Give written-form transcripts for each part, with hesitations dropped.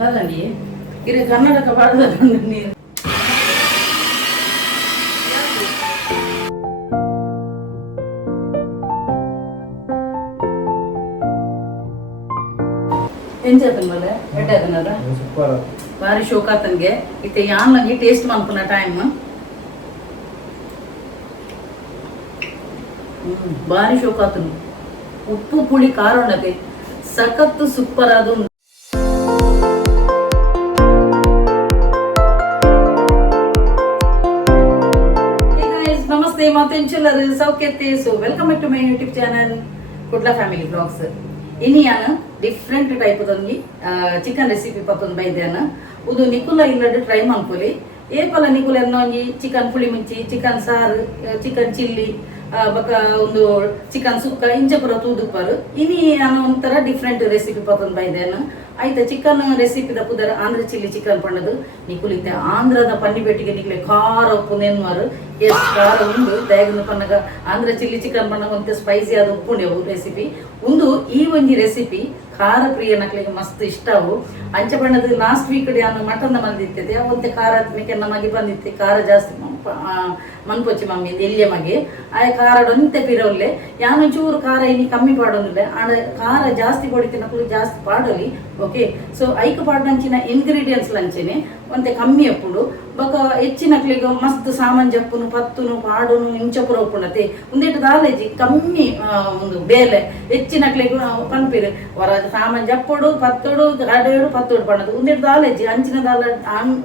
కాదండి ఇది కర్ణాటక పాడదండి నేను ఏం చేద్దాం మళ్ళీ పెట్టేదన్నారా ಭಾರಿ ಶೋಕ ಆತನ್ಗೆ ಇತ್ತೆ ಯಾನ್ಲಂಗಿ ಟೇಸ್ಟ್ ಮಾಡ್ಕೊನ ಟೈಮ್ ಭಾರಿ ಶೋಕ ಆತನು ಉಪ್ಪು ಪುಳಿ ಖಾರ ಉಂಡತೆ ಸಖತ್ತು ಸೂಪರ್ ಅದು ನಮಸ್ತೆ ಮಾತೆಂಚೆಲ್ಲರೂ ಸೌಖ್ಯತೆ so welcome back to my YouTube channel Kudla family blogs ಇನಿ ಯಾನು ಡಿಫ್ರೆಂಟ್ ಟೈಪ್ ದೊಂದು ಚಿಕನ್ ರೆಸಿಪಿ ಪತ್ತೊಂದು ಬೈದ್ಯಾನ ಇದು ನಿಕುಲ ಇಲ್ಲದ ಟ್ರೈ ಮಾಡ್ಕೊಳ್ಳಿ ಏಪಲ ನಿಕುಲ ಒಂಜಿ ಚಿಕನ್ ಪುಳಿ ಮುಂಚಿ ಚಿಕನ್ ಸಾರು ಚಿಕನ್ ಚಿಲ್ಲಿ ಬಕ ಒಂದು ಚಿಕನ್ ಸುಕ್ಕ ಇಂಚ ಪುರ ತೂದುಪ್ಪರು ಇನಿ ನಾನು ಒಂಥರ ಡಿಫ್ರೆಂಟ್ ರೆಸಿಪಿ ಪತ್ತೊಂದು ಬೈದ್ಯಾನ ಆಯ್ತಾ ಚಿಕನ್ ರೆಸಿಪಿದ ಪುದರ ಆಂಧ್ರ ಚಿಲ್ಲಿ ಚಿಕನ್ ಪಂಡದು ನಿಕುಲಿದ್ದೆ ಆಂಧ್ರದ ಪನ್ನಿ ಬೆಟ್ಟಿಗೆ ನಿಕ್ಲೆ ಖಾರ ಉಪ್ಪು ನೆನ್ಮಾರು ಎಷ್ಟು ಖಾರ ಉಂಡು ದಯಗನ ಪನ್ನಗ ಆಂಧ್ರ ಚಿಲ್ಲಿ ಚಿಕನ್ ಪನ್ನಗ ಒಂತೆ ಸ್ಪೈಸಿ ಆದ ಉಪ್ಪುಂಡೆವು ರೆಸಿಪಿ ಒಂದು ಈ ಒಂಜಿ ರೆಸಿಪಿ ಖಾರ ಪ್ರಿಯ ನಕ್ಲಿಗೆ ಮಸ್ತ್ ಇಷ್ಟ ಅವು ಅಂಚ ಬಣ್ಣದ ಲಾಸ್ಟ್ ವೀಕ್ ನಾನು ಮಟನ್ ಬಂದಿರ್ತದೆ ಒಂತೆ ಖಾರ ಹತ್ಮಿಕೆ ನಮಗೆ ಬಂದಿತ್ತೆ ಖಾರ ಜಾಸ್ತಿ ಮನ್ಪೊಚ್ಚಿ ಮಮ್ಮಿ ಎಲ್ಲಿಯ ಮಗೆ ಆಯ ಖಾರ ಒಂತೆ ಪಿರೊಲ್ಲೆ ಯಾನು ಚೂರು ಖಾರ ಇನಿ ಕಮ್ಮಿ ಪಾಡೋದಿಲ್ಲ ಆಡ ಖಾರ ಜಾಸ್ತಿ ಕೊಡಿತಿನಕ್ಕೂ ಜಾಸ್ತಿ ಪಾಡಲಿ ಓಕೆ ಸೊ ಐಕ್ ಪಾಡ್ನಂಚಿನ ಇಂಗ್ರೀಡಿಯೆಂಟ್ಸ್ ಲಂಚೆನೆ ಒಂತೆ ಕಮ್ಮಿ ಅಪ್ಪುಡು ಬೊಕ ಹೆಚ್ಚಿನಕ್ಲಿಗೆ ಮಸ್ತ್ ಸಾಮಾನ್ ಜಪ್ಪುನು ಪತ್ತುನು ಪಾಡುನು ಇಂಚಪುರ ಉಪ್ಪುಣತೆ ಒಂದೇಟು ದಾಲೇಜಿ ಕಮ್ಮಿ ಒಂದು ಬೇಲೆ ಹೆಚ್ಚಿನಕ್ಲಿಗೆ ಪನ್ಪಿರು ಹೊರ ಸಾಮಾನ್ ಜಪ್ಪುಡು ಪತ್ತುಡು ಗಡೆಡು ಪತ್ತುಡು ಪಣ್ಣದು ಒಂದೇಟು ದಾಲೇಜಿ ಅಂಚಿನ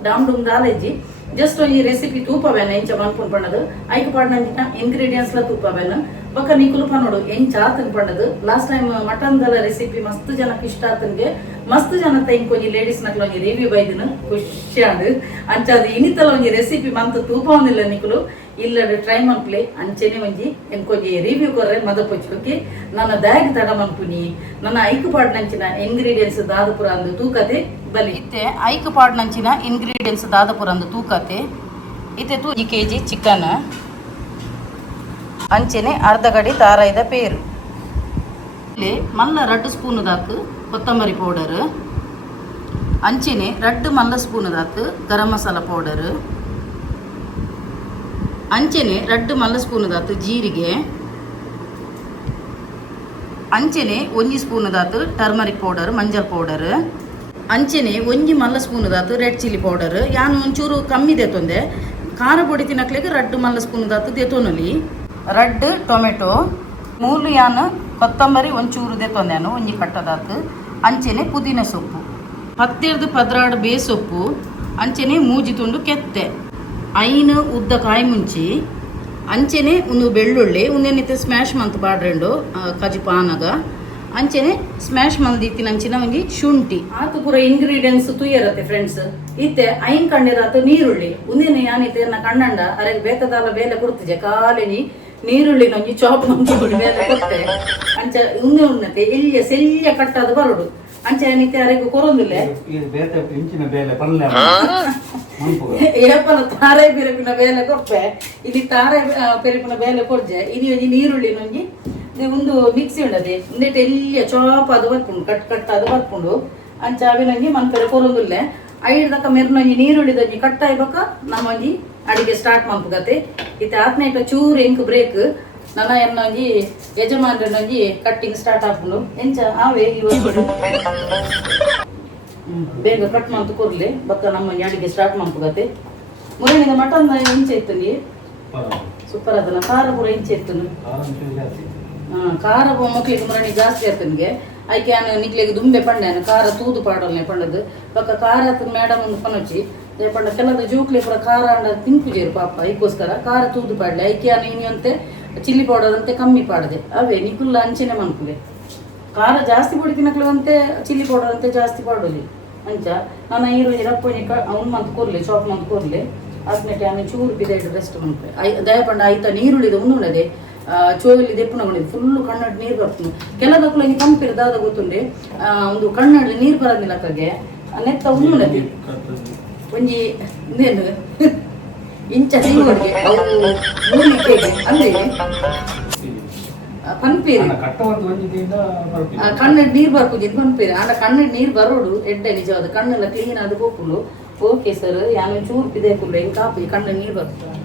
ಡಾಮ್ಡುಮ್ ದಾಲೇಜಿ ಜಸ್ಟ್ ಈ ರೆಸಿಪಿ ತೂಪವೇನ ಎಂಚ ಮನ್ಪುನ್ ಪಣ್ಣದು ಐಕ್ ಪಾಡ್ನಂಚಿನ ಇಂಗ್ರೀಡಿಯೆಂಟ್ಸ್ ಲ ತೂಪವೇನ ಬೊಕ ನಿಕುಲು ಪನ್ನೋಡು ಎಂಚ ಆತನ್ ಪಣ್ಣದು ಲಾಸ್ಟ್ ಟೈಮ್ ಮಟನ್ ದಲ ರೆಸಿಪಿ ಮಸ್ತ್ ಜನಕ್ಕೆ ಇಷ್ಟ ಆತನ್ಗೆ ಮಸ್ತ್ ಜನ ಇಂಕ್ ಒಂಜಿ ಲೇಡೀಸ್ ನಕ್ಲ ಒಂಜಿ ರಿವ್ಯೂ ಬೈದಿನ ಖುಷಿ ಆದ್ ಅಂಚಾದ ಇನ್ನಿತಲ ಒಂಜಿ ರೆಸಿಪಿ ಮಂತ್ ತೂಪವನಿಲ್ಲ ನಿಕುಲು ಇಲ್ಲದ ಟ್ರೈ ಮನ್ಪ್ಲೆ ಅಂಚೆನೆ ಒಂಜಿ ಎಂಕೊಂಜಿ ರಿವ್ಯೂ ಕೊರ್ರೆ ಮದಪೊಚ್ಚುಕ್ಕೆ ನನ್ನ ದಾಗಿ ತಡ ಮನ್ಪುನಿ ನನ್ನ ಐಕ್ ಪಾಡ್ನಂಚಿನ ಇಂಗ್ರೀಡಿಯೆಂಟ್ಸ್ ದಾದಪುರ ಅಂದು ತೂಕತೆ ಬಲಿ ಇತ್ತೆ ಐಕ್ ಪಾಡ್ನಂಚಿನ ಇಂಗ್ರೀಡಿಯೆಂಟ್ಸ್ ದಾದಪುರ ಅಂದು ತೂಕತೆ ಇತ್ತೆ 2 kg ಚಿಕನ್ ಅಂಚೆನೆ ಅರ್ಧ ಗಡಿ ತಾರಾಯ್ದ ಪೇರು ಇಲ್ಲಿ ಮಲ್ಲ 2 ಸ್ಪೂನ್ ದಾಕು ಕೊತ್ತಂಬರಿ ಪೌಡರ್ ಅಂಚೆನೆ 2 ಮಲ್ಲ ಸ್ಪೂನ್ ದಾಕು ಗರಂ ಮಸಾಲ ಪೌಡರ್ ಅಂಚೆನೆ 2 ಮಲ್ಲ ಸ್ಪೂನ್ ದಾತು ಜೀರಿಗೆ ಅಂಚೆನೆ 1 ಸ್ಪೂನ್ ದಾತು ಟರ್ಮರಿಕ್ ಪೌಡರ್ ಮಂಜಲ್ ಪೌಡರ್ ಅಂಚೆನೆ 1 ಮಲ್ಲ ಸ್ಪೂನ್ ದಾತು ರೆಡ್ ಚಿಲ್ಲಿ ಪೌಡರ್ ಯಾನು ಒಂಚೂರು ಕಮ್ಮಿ ದೇತೊಂದೆ ಖಾರ ಪೊಡಿ ತಿನ್ನಕ್ಲಿಗೆ 2 ಮಲ್ಲ ಸ್ಪೂನ್ ದಾತು ದೇತೋನಲಿ ರೆಡ್ ಟೊಮೆಟೊ ಮೂಲು ಯಾನು ಕೊತ್ತಂಬರಿ ಒಂಚೂರು ದೇತೊಂದ್ಯಾನು ಒಂಜಿ ಕಟ್ಟದಾತು ಅಂಚೆನೆ ಪುದೀನ ಸೊಪ್ಪು 10-12 ಬೇ ಸೊಪ್ಪು ಅಂಚೆನೆ ಮೂಜಿ ತುಂಡು ಕೆತ್ತೆ ಐನು ಉದ್ದ ಕಾಯಿ ಮುಂಚಿ ಅಂಚೆನೆ ಒಂದು ಬೆಳ್ಳುಳ್ಳಿ ಒಂದೇನಿತ್ತೆ ಸ್ಮ್ಯಾಶ್ ಮಂತ್ ಪಾಡ್ರೆಂಡು ಕಜಿ ಪಾನಗ ಅಂಚೆನೆ ಸ್ಮ್ಯಾಶ್ ಮಂದಿತ್ತಿನ ಅಂಚಿನ ಒಂಜಿ ಶುಂಠಿ ಆತು ಪೂರ ಇಂಗ್ರೀಡಿಯೆಂಟ್ಸ್ ತುಯ್ಯರತ್ತೆ ಫ್ರೆಂಡ್ಸ್ ಇತ್ತೆ ಐನ್ ಕಂಡಿರಾತು ನೀರುಳ್ಳಿ ಒಂದೇನೆ ಯಾನಿತ್ತೆ ನನ್ನ ಕಣ್ಣಂಡ ಅರೆಗೆ ಬೇಕದಾಲ ಬೇಲೆ ಕೊಡ್ತಿಜೆ ಕಾಲಿನಿ ನೀರುಳ್ಳಿ ಒಂಜಿ ಚಾಪ್ ಮಂಚಿ ಬೇಲೆ ಕೊಡ್ತೆ ಅಂಚ ಉಂದೆ ಉನ್ನತೆ ಎಲ್ಲಿಯ ಸೆಲ್ಯ ಕಟ್ಟದು ಬರೋಡು ಅಂಚೆ ಏನಿತ್ತೆ ಅರೆಗೂ ಕೊರೊಂದಿಲ್ಲ ಏಪಲ ತಾರೆ ಪೆರಪಿನ ಬೇಲೆ ಕೊಡ್ಪೆ ಇಲ್ಲಿ ತಾರೆ ಪೆರಪಿನ ಬೇಲೆ ಕೊಡ್ಜೆ ಇದು ಒಂಜಿ ನೀರುಳ್ಳಿ ಒಂಜಿ ಒಂದು ಮಿಕ್ಸಿ ಉಂಡದೆ ಒಂದೇಟ್ ಎಲ್ಲಿಯ ಚಾಪ್ ಅದು ಬರ್ಪುಂಡು ಕಟ್ ಅದು ಬರ್ಪುಂಡು ಅಂಚ ಅವಿನಂಜಿ ಮನ್ಕಡೆ ಕೊರೊಂದುಲ್ಲೆ ಐದಕ್ಕ ಮೆರ್ನೊಂಜಿ ನೀರುಳ್ಳಿದೊಂಜಿ ಕಟ್ ಆಯ್ಬಕ ನಮ್ಮೊಂಜಿ ಅಡಿಗೆ ಸ್ಟಾರ್ಟ್ ಮಾಡ್ಪುಗತೆ ಇತ್ತೆ ಆತ್ನೇಟ ಚೂರು ಎಂಕ್ ಬ್ರೇಕ್ ನನ್ನ ಎನ್ನೊಂಜಿ ಯಜಮಾನ್ರನ್ನೊಂಜಿ ಕಟ್ಟಿಂಗ್ ಸ್ಟಾರ್ಟ್ ಹಾಕೊಂಡು ಎಂಚ ಆವೇ ಇವತ್ತು ಬೇಗ ಕಟ್ ಮಾಡ್ತು ಕೊರ್ಲಿ ಬಕ್ಕ ನಮ್ಮ ಅಡಿಗೆ ಸ್ಟಾರ್ಟ್ ಮಾಡ್ಪುಗತೆ ಮುರಣಿದ ಮಟನ್ ಇಂಚೆ ಇತ್ತು ನೀ ಸೂಪರ್ ಅದಲ್ಲ ಖಾರ ಪೂರ ಇಂಚೆ ಇತ್ತು ಖಾರ ಮಕ್ಳಿಗೆ ಮುರಣಿ ಜಾಸ್ತಿ ಆತನಿಗೆ ಆಯ್ಕೆ ನಾನು ನಿಕ್ಲಿಗೆ ದುಂಬೆ ಪಂಡೇನು ಖಾರ ತೂದು ಪಾಡೋಲ್ನೆ ಪಂಡದು ಬಕ್ಕ ಖಾರ ಆತನ ಮೇಡಮ್ ಒಂದು ಪನೊಚ್ಚಿ ಪಂಡ ಕೆಲದ ಜೂಕ್ಲಿ ಪೂರ ಖಾರ ಅಂಡ ತಿನ್ಪುಜೇರು ಪಾಪ ಇದಕ್ಕೋಸ್ಕರ ಖಾರ ತೂದು ಪಾಡ್ಲೆ ಐಕೆ ಇನಿ ಅಂತೆ ಚಿಲ್ಲಿ ಪೌಡರ್ ಅಂತೆ ಕಮ್ಮಿ ಪಾಡದೆ ಅವೇ ನಿಕುಲ್ಲ ಅಂಚೆನೆ ಮನ್ಕುಲೆ ಖಾರ ಜಾಸ್ತಿ ಪುಡಿ ತಿನ್ನಕ್ಲವಂತೆ ಚಿಲ್ಲಿ ಪೌಡರ್ ಅಂತೆ ಜಾಸ್ತಿ ಪಾಡೋಲಿ ಅಂಚ ನಾನು ಈರುಳ್ಳಿ ರಪ್ಪೊಂಜಿ ಅವ್ನು ಮಂತ್ ಕೊರ್ಲಿ ಚಾಪ್ ಮಂತ್ ಕೊರ್ಲಿ ಆದ್ಮೇಲೆ ಆಮೇಲೆ ಚೂರು ಬಿದೈಡು ರೆಸ್ಟ್ ಮನ್ಪೆ ದಯಪಂಡ ಆಯ್ತಾ ನೀರುಳ್ಳಿದ ಉಂಡುಂಡದೆ ಚೋವಿಲಿ ದೆಪ್ಪುನಗೊಂಡಿದ್ದು ಫುಲ್ಲು ಕಣ್ಣಲ್ಲಿ ನೀರು ಬರ್ತದೆ ಕೆಲದಕ್ಕೂ ಕಂಪಿರದಾದ ಗೊತ್ತುಂಡೆ ಒಂದು ಕಣ್ಣಲ್ಲಿ ನೀರು ಬರೋದಿಲ್ಲ ಕಗೆ ನೆತ್ತ ಉಂಡುಂಡದೆ ಒಂಜಿ ಇನ್ನೇನು ಇಂಚ ತಿಂಗಳಿಗೆ ಅವು ಮೂಲಿಕೆಗೆ ಅಂದರೆ ಪನ್ಪೇರಿ ಕಣ್ಣಡ್ ನೀರು ಬರ್ಪುಜಿದ್ ಪನ್ಪೇರಿ ಆಂಡ ಕಣ್ಣಡ್ ನೀರು ಬರೋಡು ಎಡ್ಡೆ ನಿಜವಾದ ಕಣ್ಣೆಲ್ಲ ಕ್ಲೀನ್ ಆದ ಹೋಗ್ಲು ಓಕೆ ಸರ್ ಯಾನು ಚೂರು ಪಿದೆ ಕುಲ್ಲ ಹೆಂಗೆ ಕಾಪಿ ಕಣ್ಣಡ್ ನೀರು ಬರ್ತದೆ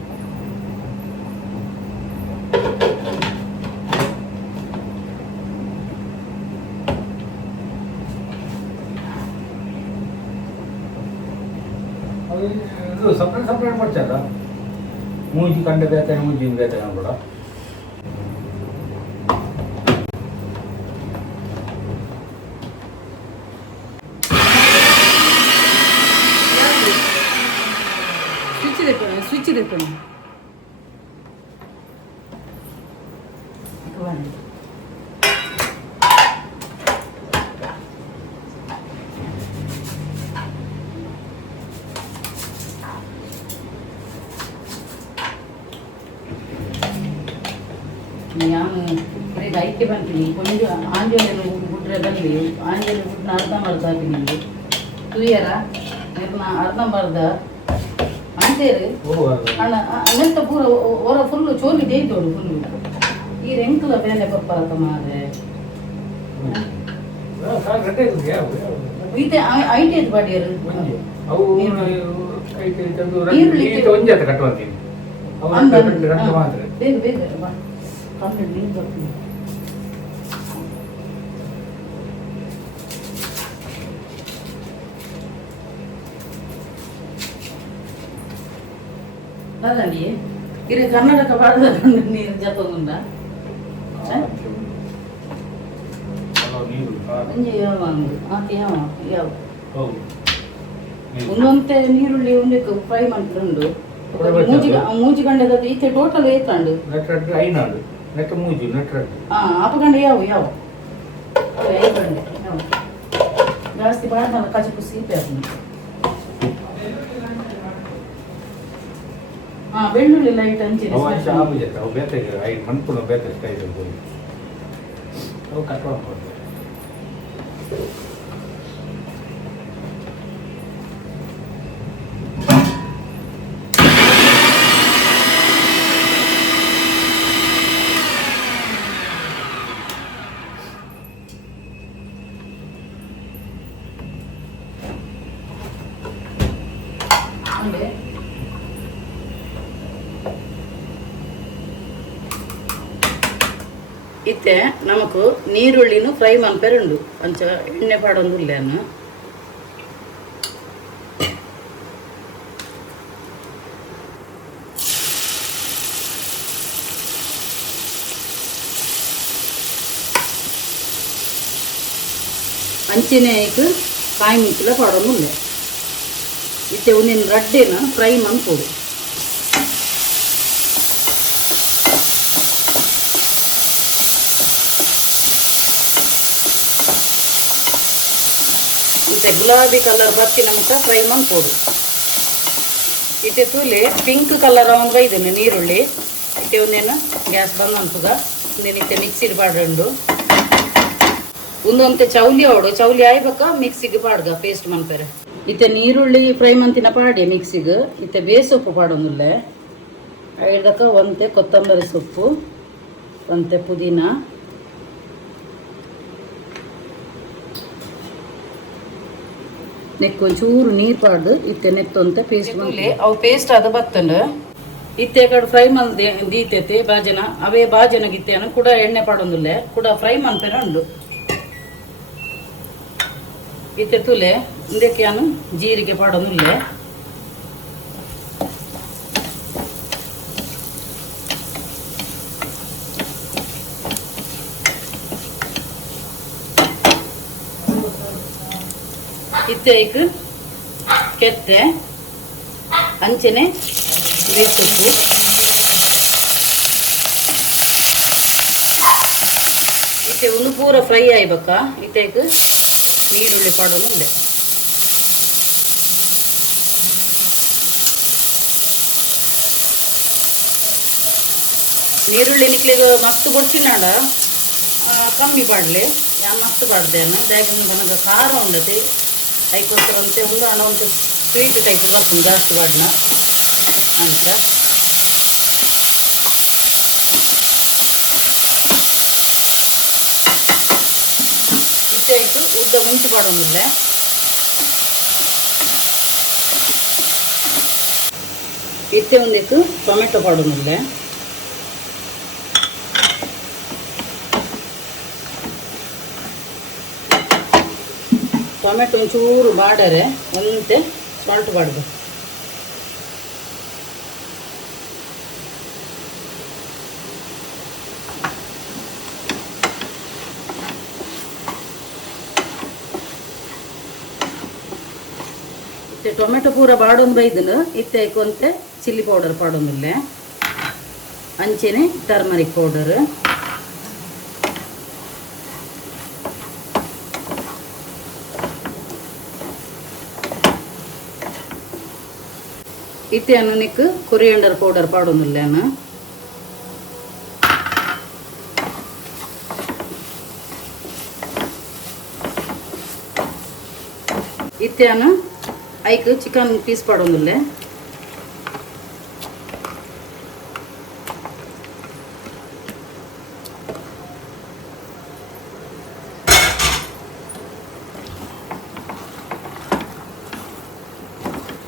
ಸಪ್ರೇಟ್ ಸಪ್ರೇಟ್ ಮಾಡ್ತಾರ ಮೂಜಿ ಕಂಡ ಬೇತಾನೆ ಮೂಜಿ ಬೇತಾನೆ ಕೂಡ ಸ್ವಿಚ್ ತೆಪ್ಪಣ ನಾನು ಇದು ಐಕೆ ಬಂತೀನಿ ಕೊಂಚ ಆಂಜನೇಯನ ಬಿಟ್ರೆ ಬರಲಿ ಆಂಜನೇಯ ಬಿಟ್ಟು ಅರ್ಧಂಬರ್ಧ ಹಾಕಿದ್ದೀನಿ ತುಯ್ಯರ ಅರ್ಧಂಬರ್ಧ ಅಂತೇರಿ ಅಣ್ಣ ಅನಂತ ಪೂರ ಹೊರ ಫುಲ್ಲು ಚೋಲಿ ಜೈತೋಡು ಫುಲ್ಲು ಈ ರೆಂಕಲ ಬೇನೆ ಪಪ್ಪಾರ ಮಾರೆ ಈತೆ ಐಟೆ ಬಾಡಿಯರು ಬೇಗ ಬೇಗ ಕಣ್ಣು ನೀರು ಬರ್ತೀನಿ ಅದಂడి ఇది కర్ణాటక వాడదండి నీరు జతగుండా ಒಂದೊಂತೆ ನೀರುಳ್ಳಿ ಉಂಡೆಕ್ ಫ್ರೈ ಮಾಡ್ಕೊಂಡು ಮೂಜಿಗಂಡದ ಈಚೆ ಟೋಟಲ್ ಏತಂಡು ಆಪಗಂಡ ಯಾವ ಯಾವ ಜಾಸ್ತಿ ಬಾಡ್ದಲ್ಲ ಕಚಪು ಸೀಪೆ ಬೆಳ್ಳುಳ್ಳಿ ಲೈಟ್ ಹಂಚಿನ ಮಣ್ಪುಣ ಬೇತೆ ಸ್ಟೈಲ್ ಕಟ್ ಮಾಡ್ಬೋದು ಇತ್ತೆ ನಮಕು ನೀರುಳ್ಳಿನು ಫ್ರೈ ಮನ್ಪೆರುಂಡು ಅಂಚ ಎಣ್ಣೆ ಪಾಡೊಂದುಲ್ಲೇನು ಅಂಚಿನೇಕ್ ಕಾಯಿ ಮುಂಚಿಲ ಪಾಡೊಂದುಲ್ಲೆ ಇತ್ತೆ ಒಂದಿನ ಗಡ್ಡೆನ ಫ್ರೈ ಮನ್ಪೋಡು ಇತ್ತೆ ಗುಲಾಬಿ ಕಲರ್ ಬರ್ತಿನ ಮುಖ ಫ್ರೈ ಮನ್ಪೋಡು ಇತ್ತೆ ತೂಲೆ ಪಿಂಕ್ ಕಲರ್ ಅವನು ಬೈದೇನೆ ನೀರುಳ್ಳಿ ಇತ್ತೆ ಒಂದೇನು ಗ್ಯಾಸ್ ಬಂದ್ ಅನ್ಸುಗ ಒಂದೇನು ಇತ್ತೆ ಮಿಕ್ಸಿಡ್ ಪಾಡುಂಡು ಒಂದೊಂತೆ ಚೌಲಿ ಅವಡು ಚೌಲಿ ಆಯ್ಬೇಕ ಮಿಕ್ಸಿಗೆ ಪಾಡ್ಗ ಪೇಸ್ಟ್ ಮನ್ಪೆರೆ ಇತ್ತೆ ನೀರುಳ್ಳಿ ಫ್ರೈ ಮಂತಿನ ಪಾಡಿ ಮಿಕ್ಸಿಗೆ ಇತ್ತೆ ಬೇಸೊಪ್ಪು ಪಾಡೊಂದುಲ್ಲೆ ಐದಕ್ಕ ಒಂತೆ ಕೊತ್ತಂಬರಿ ಸೊಪ್ಪು ಒಂತೆ ಪುದೀನ ನೆಕ್ಕೊಂಚೂರು ನೀರು ಪಾಡ್ದು ಇತ್ತೆ ನೆತ್ತೊಂತೆ ಪೇಸ್ಟ್ ಬಂದು ಅವು ಪೇಸ್ಟ್ ಅದು ಬತ್ತಂಡು ಇತ್ತೆ ಕಡೆ ಫ್ರೈ ಮಲ್ದೆ ದೀತೈತೆ ಬಾಜನ ಅವೇ ಬಾಜನ ಗಿತ್ತೆಯನ್ನು ಕೂಡ ಎಣ್ಣೆ ಪಾಡೊಂದುಲ್ಲೆ ಕೂಡ ಫ್ರೈ ಮನ್ಪೆರೆ ಉಂಡು ಇತ್ತೆ ತುಲೆ ಇಂದಕ್ಕೆನು ಜೀರಿಗೆ ಪಾಡೊಂದುಲ್ಲೆ ಇತ್ತೈಕ್ ಕೆತ್ತೆ ಅಂಚನೆ ಬೇಸೊಪ್ಪು ಇತ್ತೆ ಒಂದು ಪೂರ ಫ್ರೈ ಆಯ್ಬೇಕ ಇತ್ತೈಕ್ ನೀರುಳ್ಳಿ ಪಾಡೊಂದುಲ್ಲೆ ನೀರುಳ್ಳಿ ನಿಕ್ಲಿಗೆ ಮಸ್ತ್ ಕೊಡ್ತೀನಾಡ ಕಮ್ಮಿ ಪಾಡ್ಲೆ ಯಾನ್ ಮಸ್ತ್ ಪಾಡ್ದೇನು ದಾಗಿನ ನನಗೆ ಖಾರ ಉಂಡತಿ ಐಕೊತ್ತರಂತೆ ಒಂದು ಹಣ ಒಂದು ಸ್ವೀಟ್ ಟೈಪ್ ಬರ್ತದೆ ಜಾಸ್ತಿ ಪಾಡ್ನ ಅಂತ ಇತ್ತಾಯ್ತು ಉದ್ದ ಮುಂಚೆ ಪಾಡೋದಿಲ್ಲ. ಇತ್ತೆ ಒಂದಿತ್ತು ಟೊಮೆಟೊ ಪಾಡೋದಿಲ್ಲ. ಟೊಮೆಟೊ ಒಂಚೂರು ಬಾಡರೆ ಒಂತೆ ಸಾಲ್ಟ್ ಬಾಡ್ದು. ಇತ್ತೆ ಟೊಮೆಟೊ ಪೂರ ಬಾಡೊಂದು ಬೈದನು ಇತ್ತೆ ಐಕೊಂತೆ ಚಿಲ್ಲಿ ಪೌಡರ್ ಪಾಡೋದಿಲ್ಲ. ಅಂಚೆನೆ ಟರ್ಮರಿಕ್ ಪೌಡರ್, ಇತ್ತೆ ಅನ್ನು ನಿಕ್ ಕೊರಿಯಂಡರ್ ಪೌಡರ್ ಪಾಡೋದಿಲ್ಲ. ಇತ್ತೆ ಅನ್ನು ಐಕ್ ಚಿಕನ್ ಪೀಸ್ ಪಾಡೋದಿಲ್ಲ.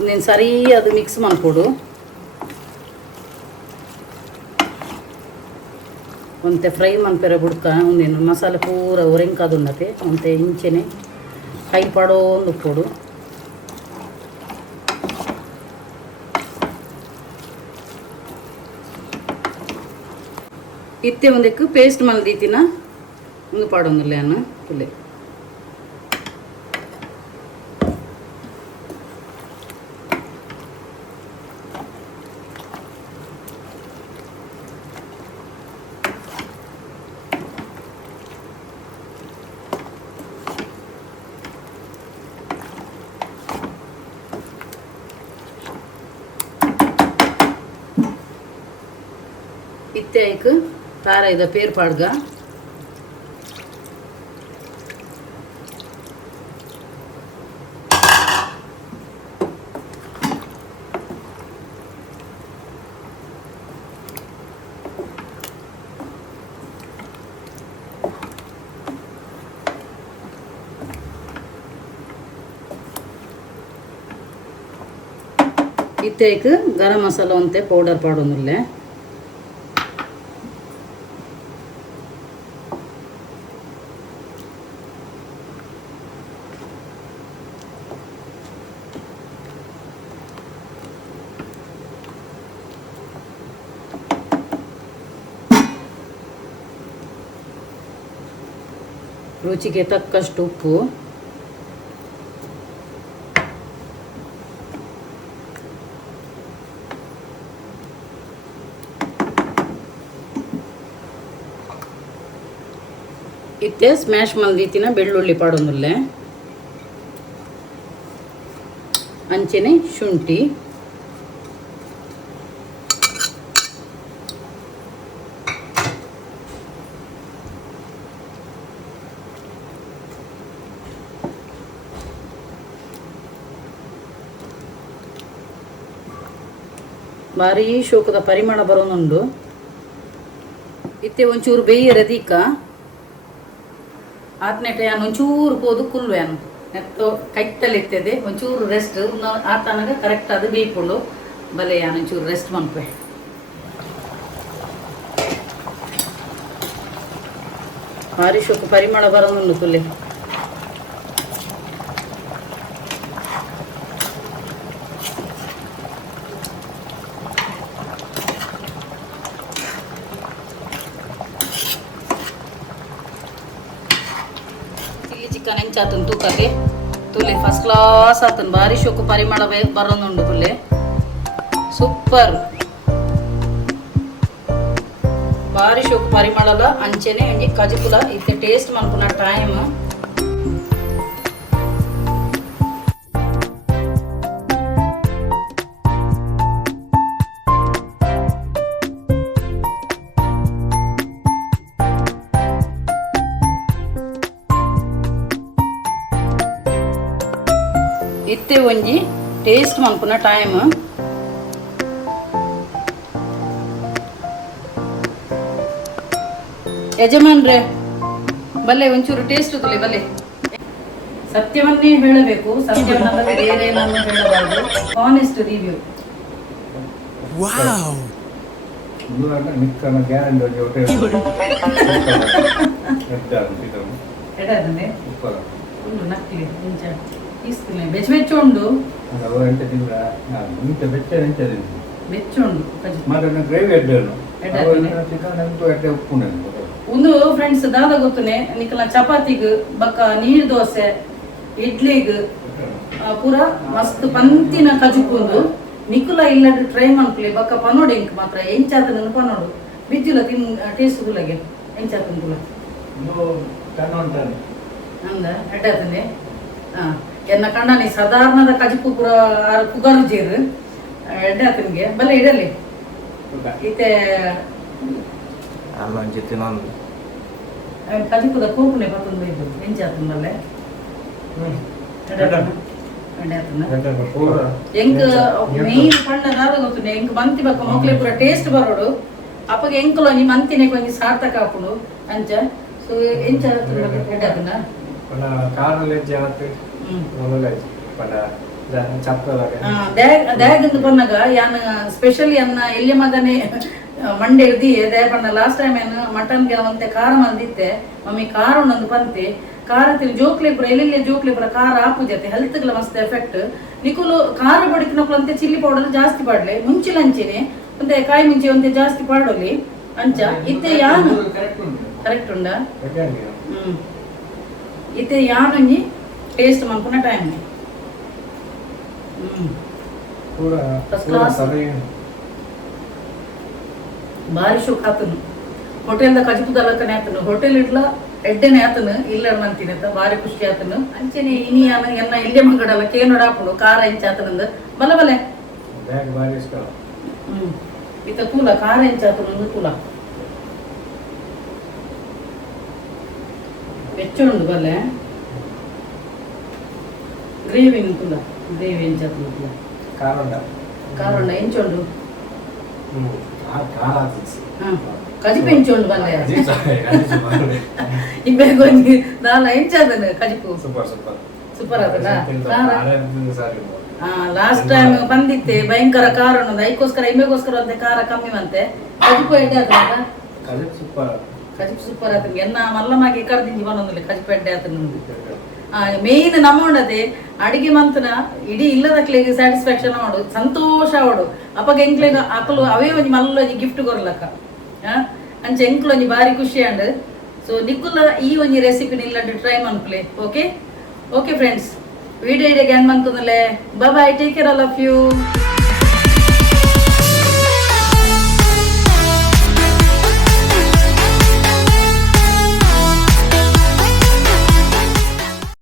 ನೀನು ಸರಿ ಅದು ಮಿಕ್ಸ್ ಮಾಡಿಕೊಡು. ಒಂತೆ ಫ್ರೈ ಮನ್ಪೆರ ಬುಡ್ಕ ಒಂದೇನು ಮಸಾಲೆ ಪೂರ ಒರೆಂಕಾದುಂಡತೆ ಒಂತೆ ಇಂಚೆನೆ ಕೈ ಪಾಡೋಂದು ಕೊಡು. ಇತ್ತೆ ಒಂದಕ್ಕೆ ಪೇಸ್ಟ್ ಮಲ್ದೀತಿನ ಒಂದು ಪಾಡೋದಿಲ್ಲ ಅನ್ನ ತುಲೆ. ಇತ್ತೆ ಐಕ್ ಖಾರ ಇದ ಪೇರ್ ಪಾಡ್ಗ. ಇತ್ತೆ ಐಕ್ ಗರಂ ಮಸಾಲ ಒಂತೆ ಪೌಡರ್ ಪಾಡೋದಿಲ್ಲ. ರುಚಿಗೆ ತಕ್ಕಷ್ಟು ಉಪ್ಪು, ಇತ್ತೆ ಸ್ಮ್ಯಾಶ್ ಮಲ್ದೀತಿನ ಬೆಳ್ಳುಳ್ಳಿ ಪಾಡೋದಿಲ್ಲ. ಅಂಚೆನೆ ಶುಂಠಿ, ಭಾರಿ ಶೋಕದ ಪರಿಮಳ ಬರೋನುಂಡು. ಇತ್ತೆ ಒಂಚೂರು ಬೇಯರದೀಕ ಆತ್ನೆಟೆಯನ್ನು ಒಂಚೂರು ಪೋದು ಕುಲ್ವೇನು ನೆತ್ತೋ ಕೈಟ್ಟಲ್ಲಿರ್ತದೆ ಒಂಚೂರು ರೆಸ್ಟ್ ಆತನಾಗ ಕರೆಕ್ಟ್ ಅದು ಬೇಯ್ಕೊಂಡು ಬಲೆ ಯಾನು ಒಂಚೂರು ರೆಸ್ಟ್ ಮನ್ಪೆ. ಭಾರಿ ಶೋಕ ಪರಿಮಳ ಬರೋನುಂಡು ತುಲೆ. ಚಿಕನ್ ಹೆಂಚಾತನ್ ತೂಕಕ್ಕೆ ತುಲೆ ಫಸ್ಟ್ ಕ್ಲಾಸ್ ಆತನ್. ಭಾರಿ ಶೋಕು ಪರಿಮಳ ಬರೋನುಂಡು ತುಲೆ. ಸೂಪರ್ ಭಾರಿ ಶೋಕು ಪರಿಮಳದ ಅಂಚೆನೆ ಒಂಜಿ ಕಜಿಪುಲ ಇತ್ತೆ ಟೇಸ್ಟ್ ಮನ್ಪುನ ಟೈಮ್. ಇತ್ತೆ ಒಂಜಿ ಟೇಸ್ಟ್ ಮನ್ಪುನ ಟೈಮ್. ಯಜಮಾನ್ರೆ ಬಲ್ಲೆ ಒಂಚೂರು ಟೇಸ್ಟ್ ತುಲೆ ಬಲ್ಲೆ. ಸತ್ಯವನ್ನೇ ಹೇಳಬೇಕು, ಸತ್ಯವನ್ನಲ್ಲದೆ ಬೇರೇನನ್ನು ಹೇಳಬಾರದು. Honest review. ಒಂದು ಮಿಕ್ಕನ ಗ್ಯಾರಂಟಿ ಹೊಟ್ಟೆ ಎಡದನೆ ಉಪ್ಪರ ಉಂಡು ನಕ್ಲಿ ಇಂಚ ಇಸ್ತಿಲ್ಲ ಬೆಚ್ಚ ಬೆಚ್ಚ ಉಂಡು. ಅದು ಎಂಟ ತಿಂಗಳ ಇಂತ ಬೆಚ್ಚ ಎಂಟದಿನ ಬೆಚ್ಚ ಉಂಡು ಮತ್ತೆ ಗ್ರೇವಿ ಎಡ್ಡನು ಚಿಕನ್ ಅಂತೂ ಎಡ್ಡೆ ಉಪ್ಪು ಒಂದು ಫ್ರೆಂಡ್ಸ್ ದಾದ ಗೊತ್ತುನೆ ನಿಕಲ ಚಪಾತಿಗ್ ಬಕ್ಕ ನೀರ್ ದೋಸೆ ಇಡ್ಲಿಗ್ ಪೂರ ಮಸ್ತ್ ಪಂತಿನ ಕಜುಕುಂದು ನಿಕುಲ ಇಲ್ಲದ ಟ್ರೈ ಮನ್ಕ್ಲಿ ಬಕ್ಕ ಪನೋಡು ಇಂಕ್ ಮಾತ್ರ ಎಂಚಾತನ ಪನೋಡು ಬಿಜ್ಜಿಲ ತಿನ್ ಟೇಸ್ಟ್ ಗುಲಗೆ ಎಂಚಾತನ ಗುಲ ಹಂಗ ಎಡ್ಡಾತನೆ ಎನ್ನ ಕಂಡನಿ ಸಾಧಾರಣದ ಕಜುಕು ಪೂರ ಕುಗರು ಜೀರು ಎಡ್ಡಾತನಿಗೆ ಬಲ್ಲ ಇಡಲಿ ಈತೆ ಕಜುಕುದ ಕೋಪುನೆ ಪತ್ತೊಂದು ಇದು ಎಂಚಾತನಲ್ಲೇ ಎಂಕ್ ಮೇನ್ ಪಂಡದಾದ ಗೊತ್ತುಂಡೆ ಎಂಕ್ ಮಂತಿ ಬಕ್ಕ ಮಕ್ಳೆ ಪೂರ ಟೇಸ್ಟ್ ಬರೋಡು ಅಪ್ಪಗೆ ಎಂಕುಲ ನಿ ಮಂತಿನೆ ಕೊಂಚ ಸಾರ್ಥಕ ಆಪುಂಡು ಅಂಚ ಸೊ ಎಂಚಾತನ ಎಡ್ಡಾತನ ದಾಯಗಂದು ಪನ್ನಗ ಯಾನ ಸ್ಪೆಷಲಿ ಅನ್ನ ಎಲ್ಲಿ ಮಗನೇ ಮಂಡೆ ಹಿಡ್ದಿ ದಯ ಪಣ್ಣ ಲಾಸ್ಟ್ ಟೈಮ್ ಏನು ಮಟನ್ಗೆ ಒಂತೆ ಖಾರ ಮಂದಿತ್ತೆ ಮಮ್ಮಿ ಖಾರ ಒಂದೊಂದು ಪಂತೆ ಖಾರ ತಿಳಿ ಜೋಕ್ಲೆ ಪುರ ಎಲ್ಲೆಲ್ಲಿ ಜೋಕ್ಲೆ ಪುರ ಖಾರ ಆಪು ಜೊತೆ ಹೆಲ್ತ್ಗೆಲ್ಲ ಮಸ್ತ್ ಎಫೆಕ್ಟ್ ನಿಕುಲು ಖಾರ ಬಡಿಕಿನಕ್ಲು ಅಂತೆ ಚಿಲ್ಲಿ ಪೌಡರ್ ಜಾಸ್ತಿ ಪಾಡ್ಲೆ ಮುಂಚಿನ ಅಂಚೆನೆ ಒಂತೆ ಕಾಯಿ ಮುಂಚೆ ಒಂತೆ ಜಾಸ್ತಿ ಪಾಡೋಲಿ ಅಂಚ ಇತ್ತೆ ಯಾನು ಕರೆಕ್ಟ್ ಉಂಡ ಇತ್ತೆ ಯಾನೊಂಜಿ ಟೇಸ್ಟ್ ಮನ್ಪುನ ಟೈಮ್ ಫಸ್ಟ್ ಕ್ಲಾಸ್ ಬಾರಿ ಶೋಕ್ ಆತನು ಹೋಟೆಲ್ದ ಕಜುಕುದಲ್ಲಕನೆ ಆತನು ಹೋಟೆಲ್ ಇಡ್ಲ ಎಡ್ಡೆನೆ ಆತನು ಇಲ್ಲ ಮಂತೀನಿ ಅಂತ ಬಾರಿ ಖುಷಿ ಆತನು ಅಂಚೆನೆ ಇನಿಯಾನ ಎನ್ನ ಎಲ್ಲೆ ಮಂಗಡಲ್ಲ ಕೇನೋಡಾಪುಡು ಖಾರ ಎಂಚ ಆತನಂದ ಬಲ ಬಲೆ ಇತ್ತ ತೂಲ ಖಾರ ಎಂಚ ಆತನಂದು ತೂಲ ಹೆಚ್ಚುಂಡು ಬಲೆ ಗ್ರೇವಿ ತುಲ ಗ್ರೇವಿ ಎಂಚ ಆತನು ತುಲ ಕಾರೊಂಡ ಎಂಚುಂಡು ಕಜಿಪು ಎಂಚುಂಡು ಬಲ್ಲೆ ಇಬ್ಬೇಗೊಂದು ನಾಲ ಎಂಚಾದನು ಕಜಿಪು ಸೂಪರ್ ಆತನ ಲಾಸ್ಟ್ ಟೈಮ್ ಬಂದಿತ್ತೆ ಭಯಂಕರ ಖಾರ ಅನ್ನೋದು ಐಕೋಸ್ಕರ ಇಮ್ಮೆಗೋಸ್ಕರ ಅಂತ ಖಾರ ಕಮ್ಮಿ ಮಂತೆ ಕಜಿಪು ಎಡ್ಡೆ ಆತನ ಕಜಿಪು ಸೂಪರ್ ಆತನ ಎನ್ನ ಮಲ್ಲಮಾಗಿ ಕರ್ದಿಂಜಿ ಬನ್ನೊಂದಿಲ್ಲ ಕಜಿಪು ಎಡ್ಡೆ ಆತನ ಮೇನ್ ನಮ್ಮೊಂಡದೆ ಅಡಿಗೆ ಮಂತನ ಇಡೀ ಇಲ್ಲದಕ್ಲೆಗೆ ಸ್ಯಾಟಿಸ್ಫ್ಯಾಕ್ಷನ್ ಮಾಡು ಸಂತೋಷ ಅವಡು ಅಪ್ಪಗೆ ಎಂಕ್ಲೆಗ ಅಕ್ಕಲು ಅವೇ ಒಂಜಿ ಮಲ್ಲೊಂಜಿ ಗಿಫ್ಟ್ ಕೊರ್ಲಕ್ಕ ಅಂಚೆ ಎಂಕ್ಲೊಂಜಿ ಬಾರಿ ಖುಷಿ ಅಂಡ್ ಸೊ ನಿಕ್ಕುಲ ಈ ಒಂಜಿ ರೆಸಿಪಿನ ಇಲ್ಲಂಡು ಟ್ರೈ ಮನ್ಕ್ಲೆ ಓಕೆ ಫ್ರೆಂಡ್ಸ್ ವಿಡಿಯೋ ಇಡೆಗೆ ಎಂಡ್ ಮಂತಂದಲೆ bye take care all of you.